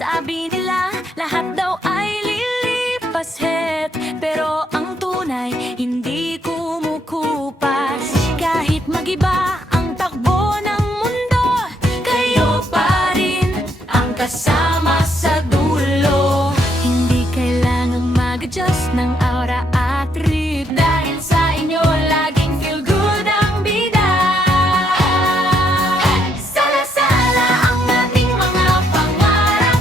Sabi nila, lahat daw ay lilipas, het. Pero ang tunay, hindi kumukupas. Kahit magiba ang takbo ng mundo, kayo pa rin ang kasama sa dulo. Hindi kailangang mag-adjust ng aura at trip, dahil sa inyo laging feel good ang bida. Sala-sala ang ating mga pangarap,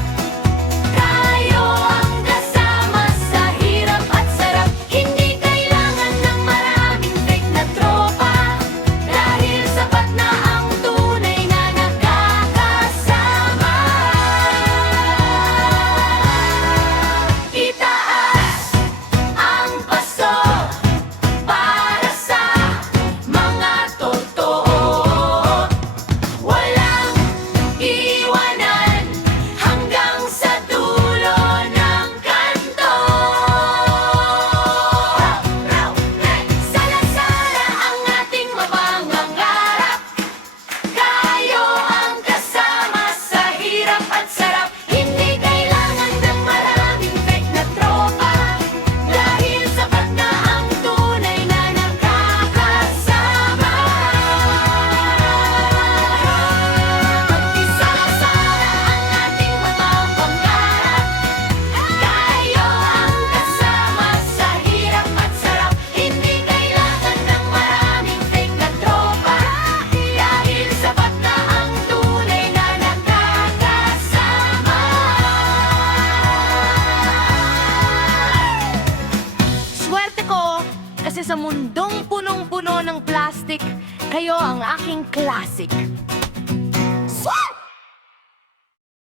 tayo ang kasama sa hirap at sarap. Hindi kailangan ng maraming fake na tropa, dahil sapat na ang tunay na nakakasama. Itaas ang paso para sa mga totoo, walang iwanan hanggang sa dulo ng kanto. Sala-sala ang ating mapangarap, tayo ang kasama sa hirap at sarap. Hindi kailangan ng maraming fake na tropa, dahil sapat na ang tunay na nakakasama. Isasala ang ating mga pangarap, tayo ang kasama sa hirap at sarap. Hindi kailangan ng maraming fake na tropa, dahil sapat na ang tunay na nakakasama. Swerte ko, kasi sa mundong punong-puno ng plastic, kayo ang aking classic.